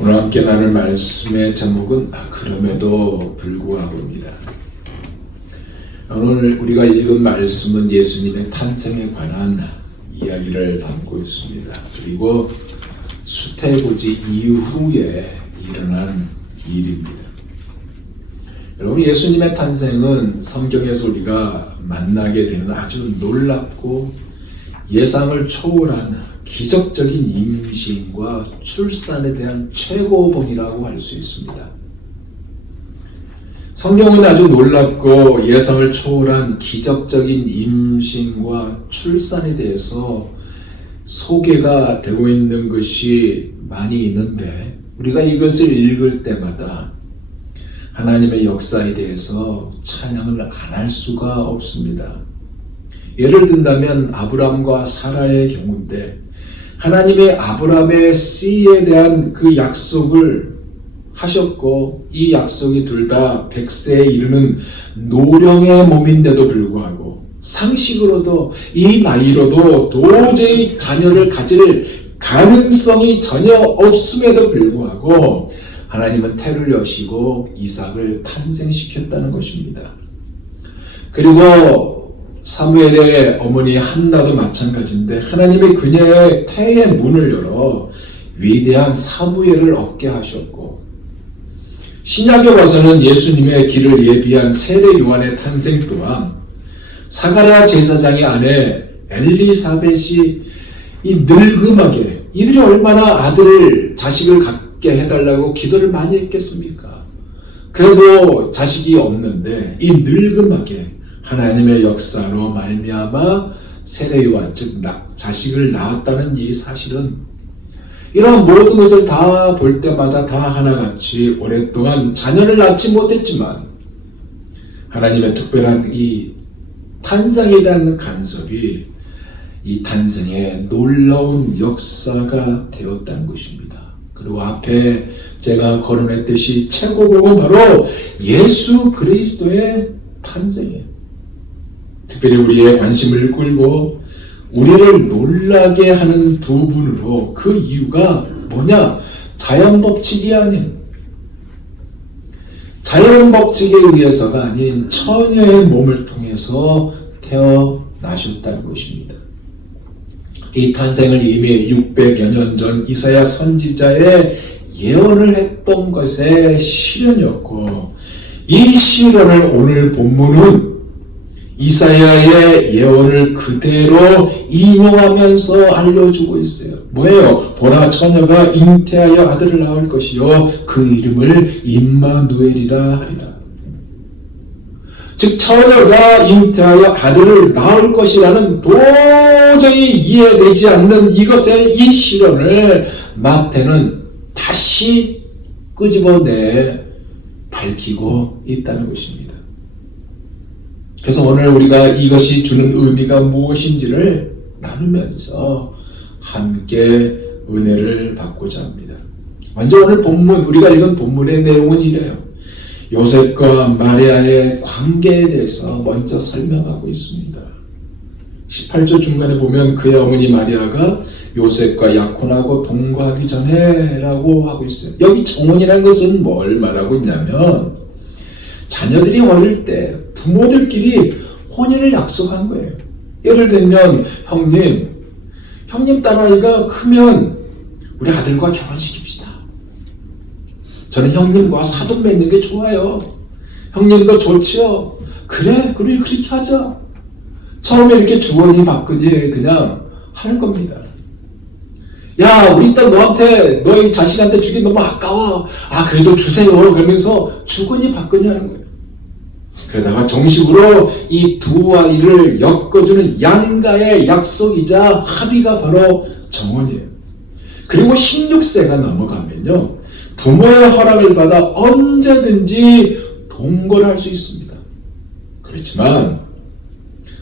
오늘 함께 나눌 말씀의 제목은 그럼에도 불구하고입니다. 오늘 우리가 읽은 말씀은 예수님의 탄생에 관한 이야기를 담고 있습니다. 그리고 수태고지 이후에 일어난 일입니다. 여러분, 예수님의 탄생은 성경에서 우리가 만나게 되는 아주 놀랍고 예상을 초월한 기적적인 임신과 출산에 대한 최고봉이라고 할 수 있습니다. 성경은 아주 놀랍고 예상을 초월한 기적적인 임신과 출산에 대해서 소개가 되고 있는 것이 많이 있는데, 우리가 이것을 읽을 때마다 하나님의 역사에 대해서 찬양을 안 할 수가 없습니다. 예를 든다면 아브라함과 사라의 경우인데, 하나님의 아브라함의 씨에 대한 그 약속을 하셨고, 이 약속이 둘 다 100세에 이르는 노령의 몸인데도 불구하고 상식으로도 이 나이로도 도저히 자녀를 가질 가능성이 전혀 없음에도 불구하고 하나님은 태를 여시고 이삭을 탄생시켰다는 것입니다. 그리고 사무엘의 어머니 한나도 마찬가지인데, 하나님이 그녀의 태의 문을 열어 위대한 사무엘을 얻게 하셨고, 신약에 와서는 예수님의 길을 예비한 세례 요한의 탄생 또한 사가랴 제사장의 아내 엘리사벳이 이 늙음하게, 이들이 얼마나 자식을 갖게 해달라고 기도를 많이 했겠습니까? 그래도 자식이 없는데 이 늙음하게 하나님의 역사로 말미암아 세례 요한, 즉 자식을 낳았다는 이 사실은, 이런 모든 것을 다 볼 때마다 다 하나같이 오랫동안 자녀를 낳지 못했지만 하나님의 특별한 이 탄생에 대한 간섭이 이 탄생의 놀라운 역사가 되었다는 것입니다. 그리고 앞에 제가 거론했듯이 최고봉은 바로 예수 그리스도의 탄생이에요. 특별히 우리의 관심을 끌고 우리를 놀라게 하는 부분으로, 그 이유가 뭐냐? 자연법칙이 아닌, 자연법칙에 의해서가 아닌 처녀의 몸을 통해서 태어나셨다는 것입니다. 이 탄생을 이미 600여 년 전 이사야 선지자의 예언을 했던 것의 실현이었고, 이 실현을 오늘 본문은 이사야의 예언을 그대로 인용하면서 알려주고 있어요. 뭐예요? 보라, 처녀가 잉태하여 아들을 낳을 것이요 그 이름을 임마누엘이라 하리라. 즉, 처녀가 잉태하여 아들을 낳을 것이라는 도저히 이해되지 않는 이것의 이 실현을 마태는 다시 끄집어내 밝히고 있다는 것입니다. 그래서 오늘 우리가 이것이 주는 의미가 무엇인지를 나누면서 함께 은혜를 받고자 합니다. 먼저 오늘 본문, 우리가 읽은 본문의 내용은 이래요. 요셉과 마리아의 관계에 대해서 먼저 설명하고 있습니다. 18절 중간에 보면 그의 어머니 마리아가 요셉과 약혼하고 동거하기 전에 라고 하고 있어요. 여기 정혼이라는 것은 뭘 말하고 있냐면, 자녀들이 어릴 때 부모들끼리 혼인을 약속한 거예요. 예를 들면, 형님 딸아이가 크면 우리 아들과 결혼시킵시다. 저는 형님과 사돈 맺는 게 좋아요. 형님도 좋죠? 그래, 우리 그렇게 하자. 처음에 이렇게 주거니 받거니 그냥 하는 겁니다. 야, 우리 딸 너한테, 너희 자식한테 주기 너무 아까워. 그래도 주세요. 그러면서 주거니 받거니 하는 거예요. 그러다가 정식으로 이 두 아이를 엮어주는 양가의 약속이자 합의가 바로 정혼이에요. 그리고 16세가 넘어가면요, 부모의 허락을 받아 언제든지 동거를 할 수 있습니다. 그렇지만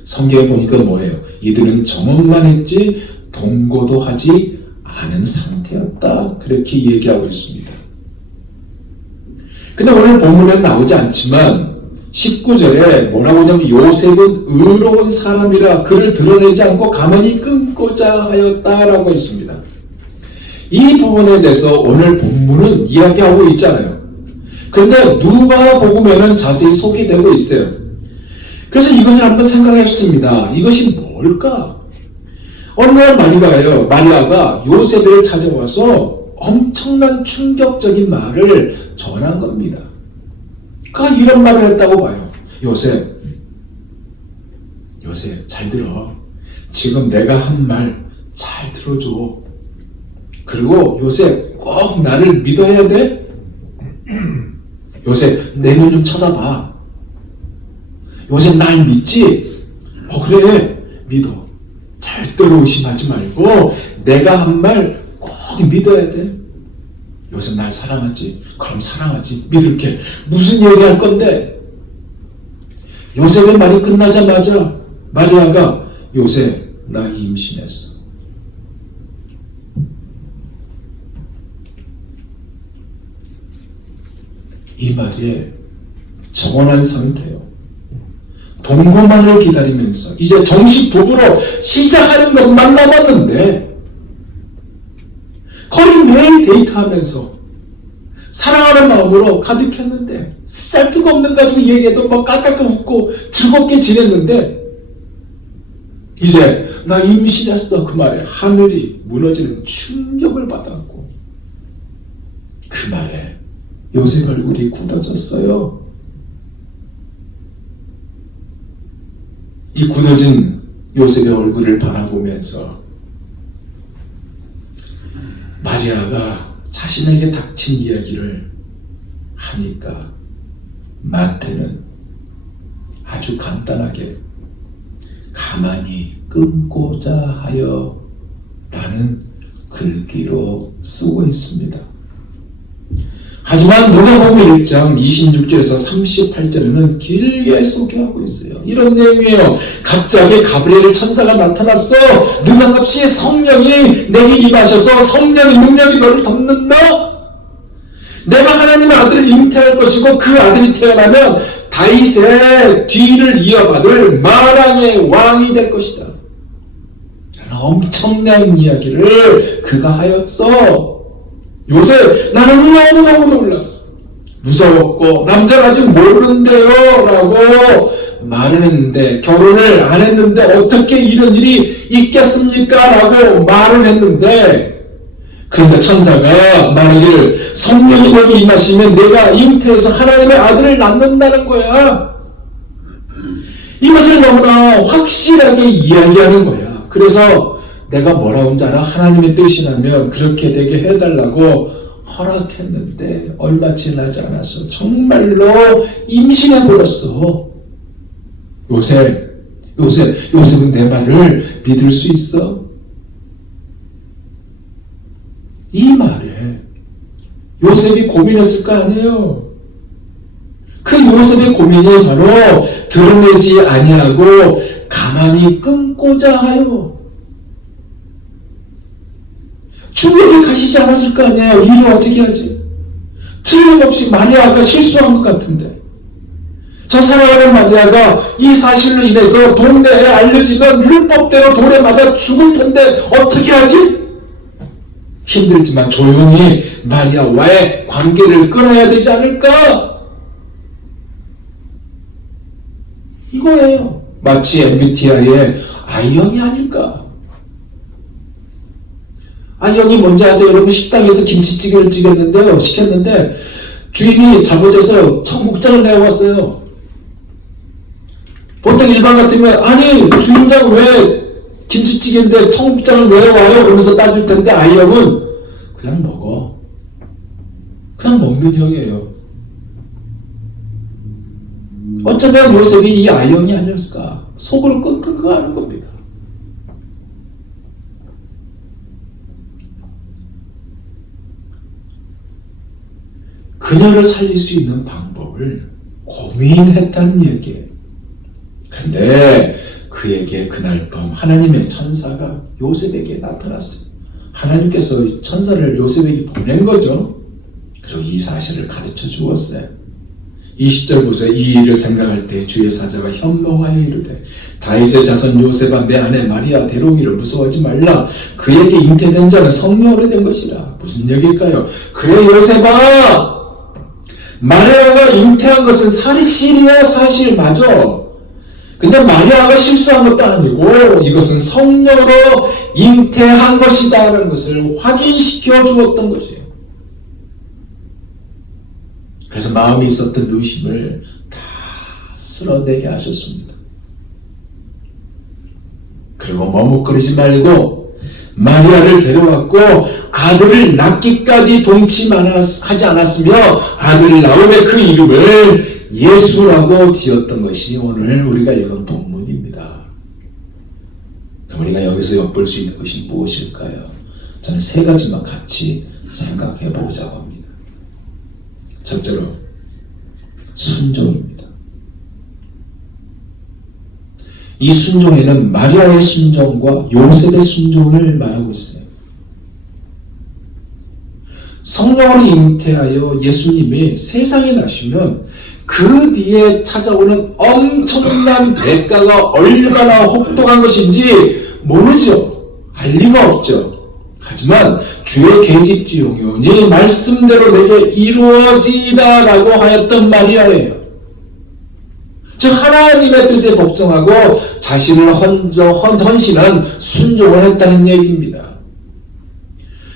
성경에 보니까 뭐예요? 이들은 정혼만 했지 동거도 하지 않은 상태였다. 그렇게 얘기하고 있습니다. 근데 오늘 본문에 나오지 않지만 19절에 뭐라고 하냐면, 요셉은 의로운 사람이라 그를 드러내지 않고 가만히 끊고자 하였다라고 있습니다. 이 부분에 대해서 오늘 본문은 이야기하고 있잖아요. 그런데 누가복음에는 자세히 소개되고 있어요. 그래서 이것을 한번 생각해 봤습니다. 이것이 뭘까? 어느 날 마리아가 요셉을 찾아와서 엄청난 충격적인 말을 전한 겁니다. 그가 이런 말을 했다고 봐요. 요셉 잘 들어. 지금 내가 한 말 잘 들어줘. 그리고 요셉 꼭 나를 믿어야 돼. 요셉 내 눈 좀 쳐다봐. 요셉 날 믿지? 그래 믿어. 절대로 의심하지 말고 내가 한 말 꼭 믿어야 돼. 요셉 날 사랑하지? 그럼 사랑하지. 믿을게. 무슨 얘기할 건데? 요셉의 말이 끝나자마자 마리아가 요셉 나 임신했어. 이 말에 정원한 상태요. 동거만을 기다리면서 이제 정식 부부로 시작하는 것만 남았는데 거의 매일 데이트하면서 사랑하는 마음으로 가득했는데 쓸데가 없는 가지고 얘기해도 막 깔깔깔 웃고 즐겁게 지냈는데 이제 나 임신했어 그 말에 하늘이 무너지는 충격을 받았고 그 말에 요셉 얼굴이 굳어졌어요. 이 굳어진 요셉의 얼굴을 바라보면서 마리아가 자신에게 닥친 이야기를 하니까 마태는 아주 간단하게 가만히 끊고자 하여 라는 글귀로 쓰고 있습니다. 하지만 누가복음 1장 26절에서 38절에는 길게 소개하고 있어요. 이런 내용이에요. 갑자기 가브리엘 천사가 나타났어. 느닷없이 성령이 내게 임하셔서 성령의 능력이 너를 덮는다. 내가 하나님의 아들을 잉태할 것이고 그 아들이 태어나면 다윗의 뒤를 이어받을 만왕의 왕이 될 것이다. 엄청난 이야기를 그가 하였어. 요새 나는 너무너무 놀랐어. 무서웠고 남자가 아직 모르는데요 라고 말을 했는데 결혼을 안 했는데 어떻게 이런 일이 있겠습니까? 라고 말을 했는데 그런데 천사가 말하기를 성령이 너에게 임하시면 내가 잉태해서 하나님의 아들을 낳는다는 거야. 이것을 너무나 확실하게 이야기하는 거야. 그래서 내가 뭐라고 하는지 알아? 하나님의 뜻이라면 그렇게 되게 해달라고 허락했는데 얼마 지나지 않아서 정말로 임신해버렸어. 요셉은 내 말을 믿을 수 있어? 이 말에 요셉이 고민했을 거 아니에요. 그 요셉의 고민이 바로 드러내지 아니하고 가만히 끊고자 하여 충격이 가시지 않았을 거 아니에요. 일을 어떻게 하지? 틀림없이 마리아가 실수한 것 같은데 저 사랑하는 마리아가 이 사실로 인해서 동네에 알려지면 율법대로 돌에 맞아 죽을 텐데 어떻게 하지? 힘들지만 조용히 마리아와의 관계를 끊어야 되지 않을까? 이거예요. 마치 MBTI의 I형이 아닐까? I형이 뭔지 아세요? 여러분 식당에서 김치찌개를 시켰는데 주인이 잘못해서 청국장을 내어왔어요. 보통 일반 같으면 아니 주인장 왜 김치찌개인데 청국장을 왜 와요? 그러면서 따질 텐데 I형은 그냥 먹어. 그냥 먹는 형이에요. 어쩌면 요셉이 이 I형이 아니었을까? 속으로 끙끙 하는 겁니다. 그녀를 살릴 수 있는 방법을 고민했다는 얘기예요. 그런데 그에게 그날 밤 하나님의 천사가 요셉에게 나타났어요. 하나님께서 천사를 요셉에게 보낸 거죠. 그리고 이 사실을 가르쳐 주었어요. 20절 보세요. 이 일을 생각할 때 주의 사자가 현몽하여 이르되 다윗의 자손 요셉아 내 아내 마리아 데려오기를 무서워하지 말라. 그에게 잉태된 자는 성령으로 된 것이라. 무슨 얘기일까요? 그래 요셉아, 마리아가 잉태한 것은 사실이야. 사실 맞아. 근데 마리아가 실수한 것도 아니고 이것은 성령으로 잉태한 것이다 라는 것을 확인시켜 주었던 것이에요. 그래서 마음에 있었던 의심을 다 쓸어내게 하셨습니다. 그리고 머뭇거리지 말고 마리아를 데려왔고 아들을 낳기까지 동침하지 않았으며 아들을 낳으며 그 이름을 예수라고 지었던 것이 오늘 우리가 읽은 본문입니다. 우리가 여기서 엿볼 수 있는 것이 무엇일까요? 저는 세 가지만 같이 생각해 보자고 합니다. 첫째로 순종입니다. 이 순종에는 마리아의 순종과 요셉의 순종을 말하고 있어요. 성령으로 잉태하여 예수님이 세상에 나시면 그 뒤에 찾아오는 엄청난 대가가 얼마나 혹독한 것인지 모르죠. 알 리가 없죠. 하지만 주의 계집지용이오니 말씀대로 내게 이루어지이다 라고 하였던 마리아예요. 즉 하나님의 뜻에 복종하고 자신을 헌신한 순종을 했다는 얘기입니다.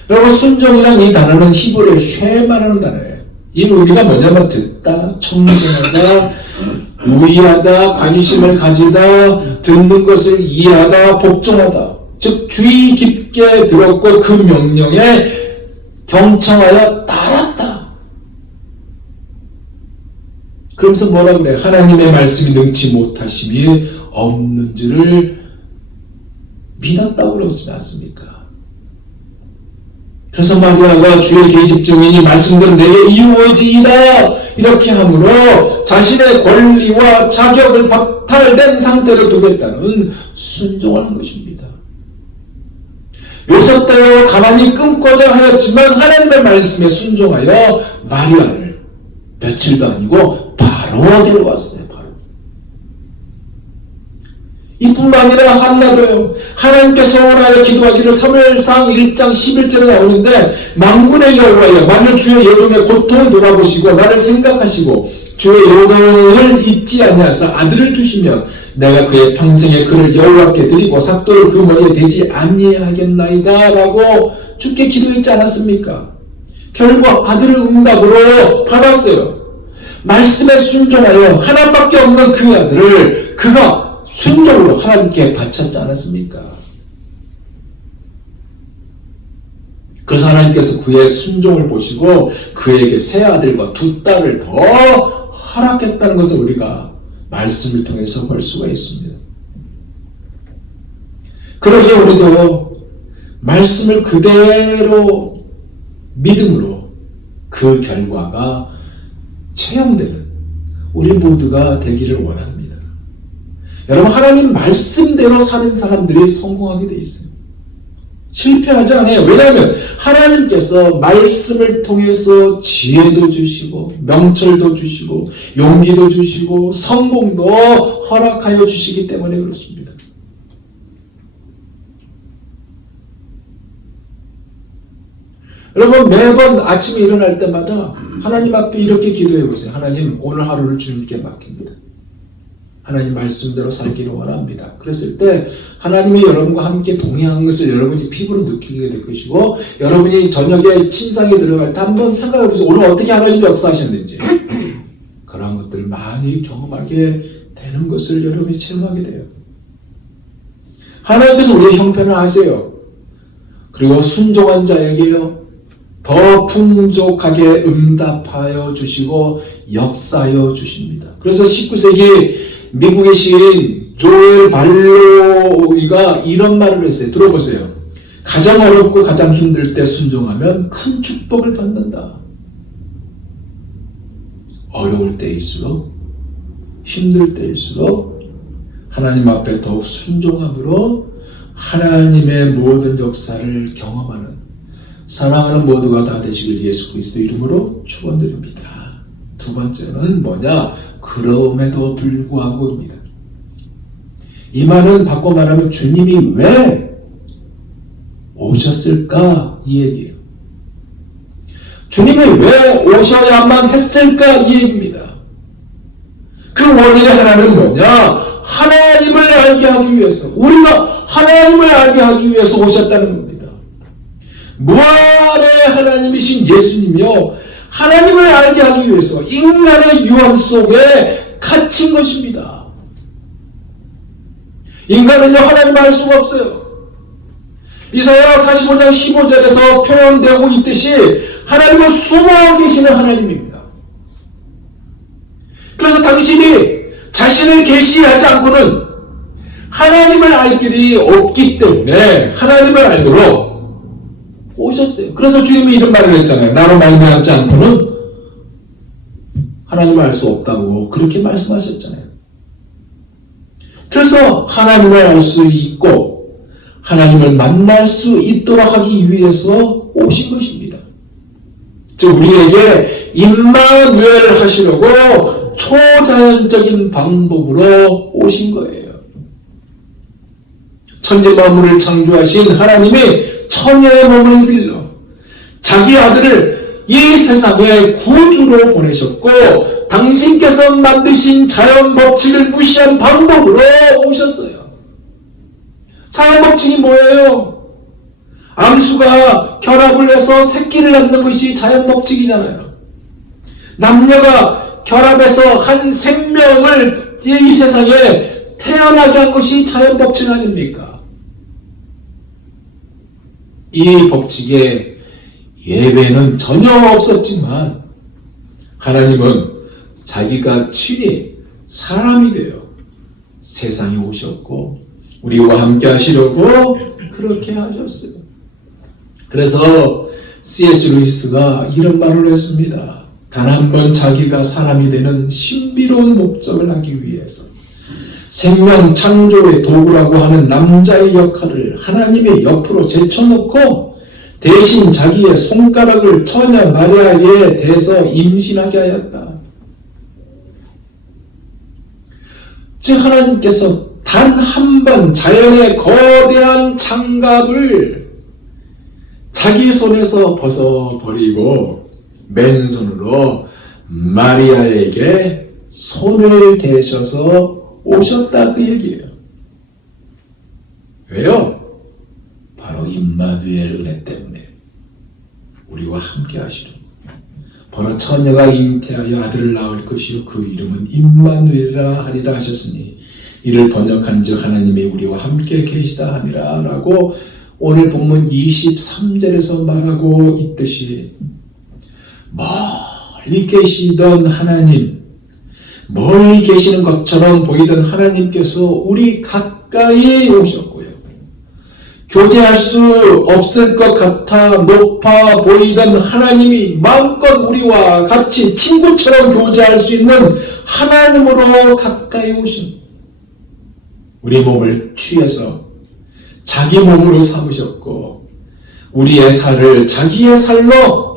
여러분 순종이란 이 단어는 히브리어 쉐마라는 단어예요. 이 의미가 뭐냐면 듣다, 청종하다, 우의하다, 관심을 가지다, 듣는 것을 이해하다, 복종하다. 즉 주의 깊게 들었고 그 명령에 경청하여 따랐다. 그러면서 뭐라 그래요? 하나님의 말씀이 능치 못하심이 없는 줄을 믿었다고 그러지 않습니까? 그래서 마리아가 주의 계집종이니 말씀대로 내게 이루어지이다 이렇게 함으로 자신의 권리와 자격을 박탈된 상태로 두겠다는 순종을 한 것입니다. 요셉 때와 가만히 끊고자 하였지만 하나님의 말씀에 순종하여 마리아를 며칠도 아니고 바로 데려왔어요. 바로. 이뿐만 아니라 한나도요. 하나님께서 원하여 기도하기를 사무엘상 1장 11절에 나오는데 만군의 여호와여 만일 주의 여종의 고통을 돌아보시고 나를 생각하시고 주의 여종을 잊지 아니하사 아들을 주시면 내가 그의 평생에 그를 여호와께 드리고 삭도를 그 머리에 대지 아니하겠나이다 라고 주께 기도했지 않았습니까? 결국 아들을 응답으로 받았어요. 말씀에 순종하여 하나밖에 없는 그 아들을 그가 순종으로 하나님께 바쳤지 않았습니까? 그래서 하나님께서 그의 순종을 보시고 그에게 세 아들과 두 딸을 더 허락했다는 것을 우리가 말씀을 통해서 볼 수가 있습니다. 그러기에 우리도 말씀을 그대로 믿음으로 그 결과가 체험되는 우리 모두가 되기를 원합니다. 여러분 하나님 말씀대로 사는 사람들이 성공하게 돼 있어요. 실패하지 않아요. 왜냐하면 하나님께서 말씀을 통해서 지혜도 주시고 명철도 주시고 용기도 주시고 성공도 허락하여 주시기 때문에 그렇습니다. 여러분 매번 아침에 일어날 때마다 하나님 앞에 이렇게 기도해 보세요. 하나님 오늘 하루를 주님께 맡깁니다. 하나님 말씀대로 살기를 원합니다. 그랬을 때 하나님이 여러분과 함께 동행하는 것을 여러분이 피부로 느끼게 될 것이고 여러분이 저녁에 침상에 들어갈 때 한번 생각해 보세요. 오늘 어떻게 하나님이 역사하셨는지 그런 것들을 많이 경험하게 되는 것을 여러분이 체험하게 돼요. 하나님께서 우리의 형편을 아세요. 그리고 순종한 자에게요 더 풍족하게 응답하여 주시고 역사하여 주십니다. 그래서 19세기 미국의 시인 조엘 발로이가 이런 말을 했어요. 들어보세요. 가장 어렵고 가장 힘들 때 순종하면 큰 축복을 받는다. 어려울 때일수록 힘들 때일수록 하나님 앞에 더욱 순종함으로 하나님의 모든 역사를 경험하는 사랑하는 모두가 다 되시길 예수 그리스도 이름으로 축원드립니다. 두 번째는 뭐냐? 그럼에도 불구하고입니다. 이 말은 바꿔 말하면 주님이 왜 오셨을까? 이 얘기예요. 주님이 왜 오셔야만 했을까? 이 얘기입니다. 그 원인의 하나는 뭐냐? 하나님을 알게 하기 위해서, 우리가 하나님을 알게 하기 위해서 오셨다는 겁니다. 무한의 하나님이신 예수님이요, 하나님을 알게 하기 위해서 인간의 유한 속에 갇힌 것입니다. 인간은요, 하나님을 알 수가 없어요. 이사야 45장 15절에서 표현되고 있듯이 하나님은 숨어 계시는 하나님입니다. 그래서 당신이 자신을 계시하지 않고는 하나님을 알 길이 없기 때문에 하나님을 알도록 오셨어요. 그래서 주님이 이런 말을 했잖아요. 나로 말미암지 않고는 하나님을 알 수 없다고 그렇게 말씀하셨잖아요. 그래서 하나님을 알 수 있고 하나님을 만날 수 있도록 하기 위해서 오신 것입니다. 즉 우리에게 임마누엘 하시려고 초자연적인 방법으로 오신 거예요. 천지 만물을 창조하신 하나님이 처녀의 몸을 빌려 자기 아들을 이 세상에 구주로 보내셨고 당신께서 만드신 자연 법칙을 무시한 방법으로 오셨어요. 자연 법칙이 뭐예요? 암수가 결합을 해서 새끼를 낳는 것이 자연 법칙이잖아요. 남녀가 결합해서 한 생명을 이 세상에 태어나게 한 것이 자연 법칙 아닙니까? 이 법칙에 예외는 전혀 없었지만 하나님은 자기가 친히 사람이 되어 세상에 오셨고 우리와 함께 하시려고 그렇게 하셨어요. 그래서 C.S. 루이스가 이런 말을 했습니다. 단 한 번 자기가 사람이 되는 신비로운 목적을 하기 위해서 생명 창조의 도구라고 하는 남자의 역할을 하나님의 옆으로 제쳐놓고 대신 자기의 손가락을 처녀 마리아에 대해서 임신하게 하였다. 즉 하나님께서 단 한 번 자연의 거대한 장갑을 자기 손에서 벗어버리고 맨손으로 마리아에게 손을 대셔서 오셨다 그 얘기예요. 왜요? 바로 임마누엘 은혜 때문에 우리와 함께 하시려. 바로 처녀가 잉태하여 아들을 낳을 것이요 그 이름은 임마누엘이라 하리라 하셨으니 이를 번역한즉 하나님이 우리와 함께 계시다 함이라 라고 오늘 본문 23절에서 말하고 있듯이 멀리 계시던 하나님, 멀리 계시는 것처럼 보이던 하나님께서 우리 가까이 오셨고요. 교제할 수 없을 것 같아 높아 보이던 하나님이 마음껏 우리와 같이 친구처럼 교제할 수 있는 하나님으로 가까이 오신 우리 몸을 취해서 자기 몸으로 삼으셨고 우리의 살을 자기의 살로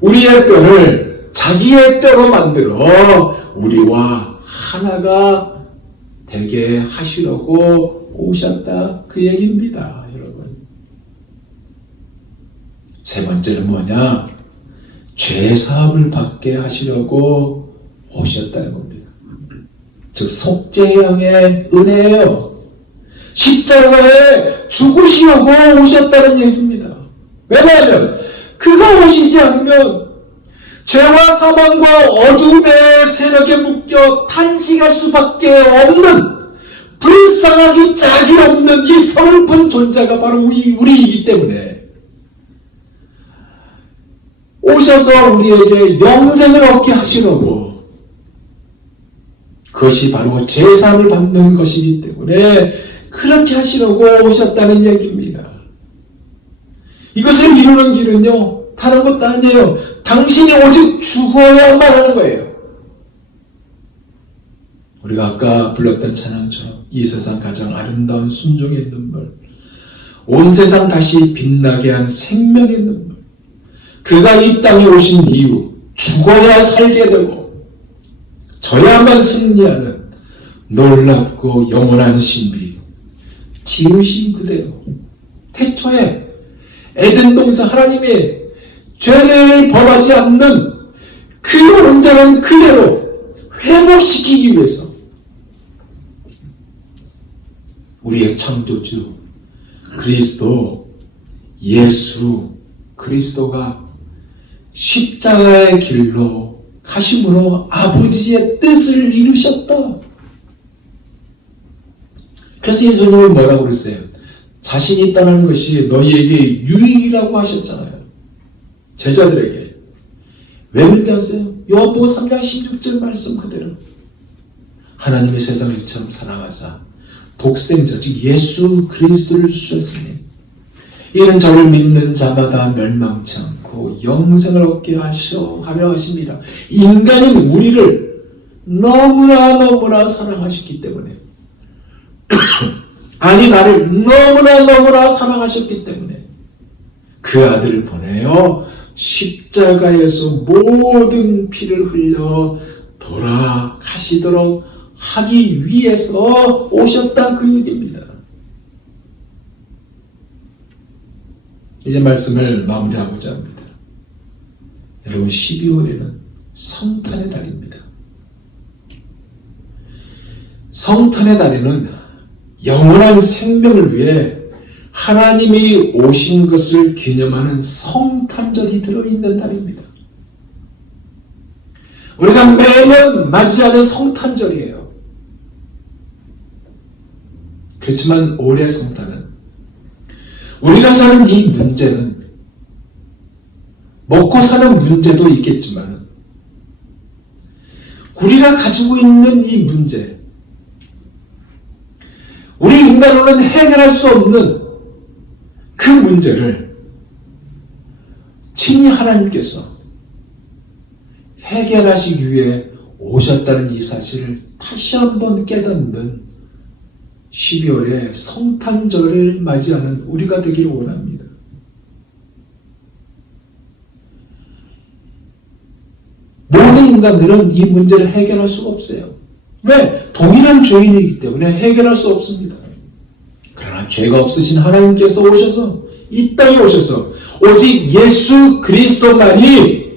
우리의 뼈를 자기의 뼈로 만들어 우리와 하나가 되게 하시려고 오셨다 그 얘기입니다. 여러분. 세 번째는 뭐냐? 죄사함을 받게 하시려고 오셨다는 겁니다. 즉 속죄형의 은혜예요. 십자가에 죽으시려고 오셨다는 얘기입니다. 왜냐하면 그가 오시지 않으면 죄와 사망과 어둠의 세력에 묶여 탄식할 수밖에 없는 불쌍하기 짝이 없는 이 서글픈 존재가 바로 우리이기 때문에 오셔서 우리에게 영생을 얻게 하시려고 그것이 바로 제사를 받는 것이기 때문에 그렇게 하시려고 오셨다는 얘기입니다. 이것을 이루는 길은요 다른 것도 아니에요. 당신이 오직 죽어야만 하는 거예요. 우리가 아까 불렀던 찬양처럼 이 세상 가장 아름다운 순종의 눈물, 온 세상 다시 빛나게 한 생명의 눈물, 그가 이 땅에 오신 이유 죽어야 살게 되고 저야만 승리하는 놀랍고 영원한 신비, 지으신 그대로 태초에 에덴 동산 하나님의 죄를 범하지 않는 그 온전한 그대로 회복시키기 위해서 우리의 창조주 그리스도 예수 그리스도가 십자가의 길로 가심으로 아버지의 뜻을 이루셨다. 그래서 예수님은 뭐라고 그랬어요? 자신이 떠나는 것이 너희에게 유익이라고 하셨잖아요. 제자들에게. 왜 그렇게 하세요? 요한복음 3장 16절 말씀 그대로. 하나님의 세상을 이처럼 사랑하사 독생자 즉 예수 그리스도를 주셨으니 이는 저를 믿는 자마다 멸망치 않고 영생을 얻게 하려 하십니다. 인간인 우리를 너무나 사랑하셨기 때문에 아니 나를 너무나 사랑하셨기 때문에 그 아들을 보내어 십자가에서 모든 피를 흘려 돌아가시도록 하기 위해서 오셨다 그 얘기입니다. 이제 말씀을 마무리하고자 합니다. 여러분 12월에는 성탄의 달입니다. 성탄의 달에는 영원한 생명을 위해 하나님이 오신 것을 기념하는 성탄절이 들어있는 달입니다. 우리가 매년 맞이하는 성탄절이에요. 그렇지만 올해 성탄은 우리가 사는 이 문제는 먹고 사는 문제도 있겠지만 우리가 가지고 있는 이 문제 우리 인간으로는 해결할 수 없는 그 문제를 친히 하나님께서 해결하시기 위해 오셨다는 이 사실을 다시 한번 깨닫는 12월의 성탄절을 맞이하는 우리가 되기를 원합니다. 모든 인간들은 이 문제를 해결할 수가 없어요. 왜? 동일한 죄인이기 때문에 해결할 수 없습니다. 그러나 죄가 없으신 하나님께서 오셔서 이 땅에 오셔서 오직 예수 그리스도만이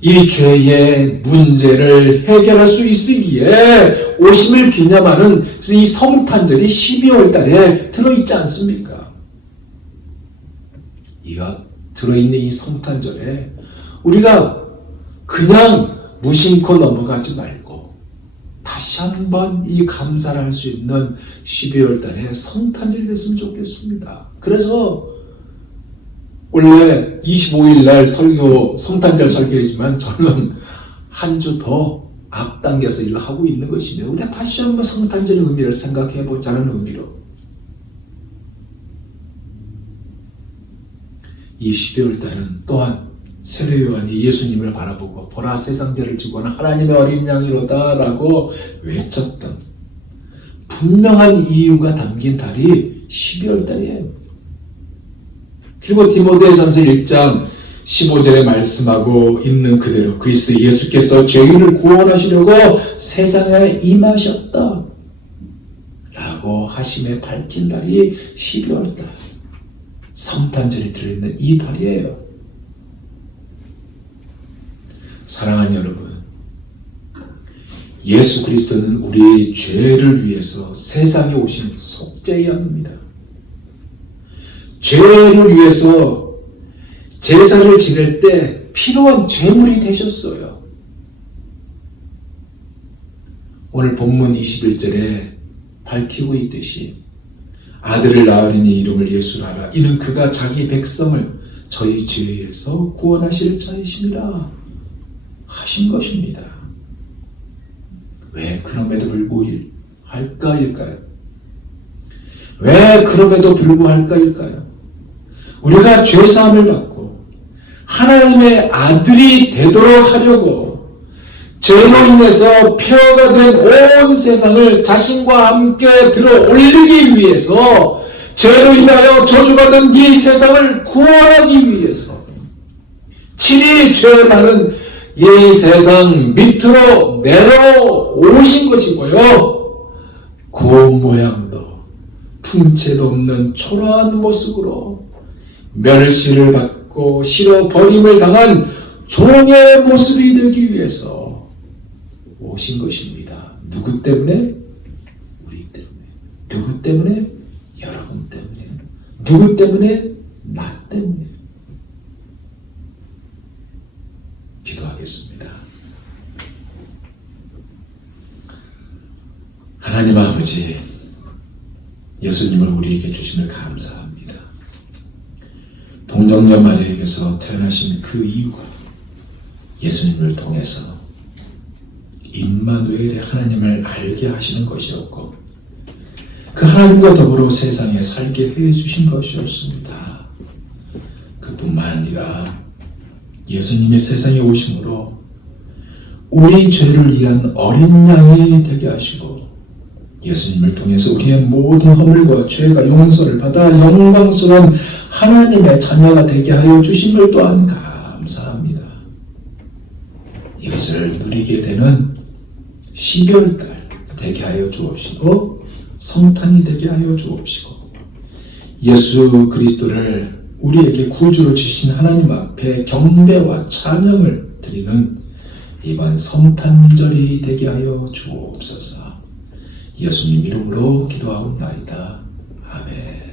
이 죄의 문제를 해결할 수 있으기에 오심을 기념하는 이 성탄절이 12월 달에 들어있지 않습니까? 이가 들어있는 이 성탄절에 우리가 그냥 무심코 넘어가지 말고 다시 한번 이 감사를 할 수 있는 12월 달에 성탄절이 됐으면 좋겠습니다. 그래서 원래 25일 날 성탄절 설교이지만 저는 한 주 더 앞당겨서 일을 하고 있는 것이며 우리가 다시 한번 성탄절의 의미를 생각해 보자는 의미로 이 12월 달은 또한 세례 요한이 예수님을 바라보고 보라 세상 죄를 지고 하는 하나님의 어린 양이로다 라고 외쳤던 분명한 이유가 담긴 달이 12월 달이에요. 그리고 디모데전서 1장 15절에 말씀하고 있는 그대로 그리스도 예수께서 죄인을 구원하시려고 세상에 임하셨다 라고 하심에 밝힌 달이 12월 달 성탄절이 들어있는 이 달이에요. 사랑하는 여러분, 예수 그리스도는 우리의 죄를 위해서 세상에 오신 속죄의 양입니다. 죄를 위해서 제사를 지낼 때 필요한 제물이 되셨어요. 오늘 본문 21절에 밝히고 있듯이 아들을 낳으리니 이름을 예수라 이는 그가 자기 백성을 저희 죄에서 구원하실 자이심이라 하신 것입니다. 왜 그럼에도 불구할까일까요? 왜 그럼에도 불구할까일까요? 우리가 죄사함을 받고 하나님의 아들이 되도록 하려고 죄로 인해서 폐허가 된 온 세상을 자신과 함께 들어 올리기 위해서 죄로 인하여 저주받은 이 세상을 구원하기 위해서 친히 죄 많은 이 세상 밑으로 내려오신 것이고요. 고운 모양도 품체도 없는 초라한 모습으로 멸시를 받고 실어 버림을 당한 종의 모습이 되기 위해서 오신 것입니다. 누구 때문에? 우리 때문에. 누구 때문에? 여러분 때문에. 누구 때문에? 나 때문에. 기도하겠습니다. 하나님 아버지, 예수님을 우리에게 주심을 감사합니다. 동정녀 마리아에게서 태어나신 그 이유가 예수님을 통해서 임마누엘의 하나님을 알게 하시는 것이었고, 그 하나님과 더불어 세상에 살게 해주신 것이었습니다. 그뿐만 아니라 예수님의 세상에 오심으로 우리 죄를 위한 어린 양이 되게 하시고, 예수님을 통해서 우리의 모든 허물과 죄가 용서를 받아 영광스러운 하나님의 자녀가 되게 하여 주심을 또한 감사합니다. 이것을 누리게 되는 12월달 되게 하여 주옵시고, 성탄이 되게 하여 주옵시고, 예수 그리스도를 우리에게 구주로 주신 하나님 앞에 경배와 찬양을 드리는 이번 성탄절이 되게 하여 주옵소서. 예수님 이름으로 기도하옵나이다. 아멘.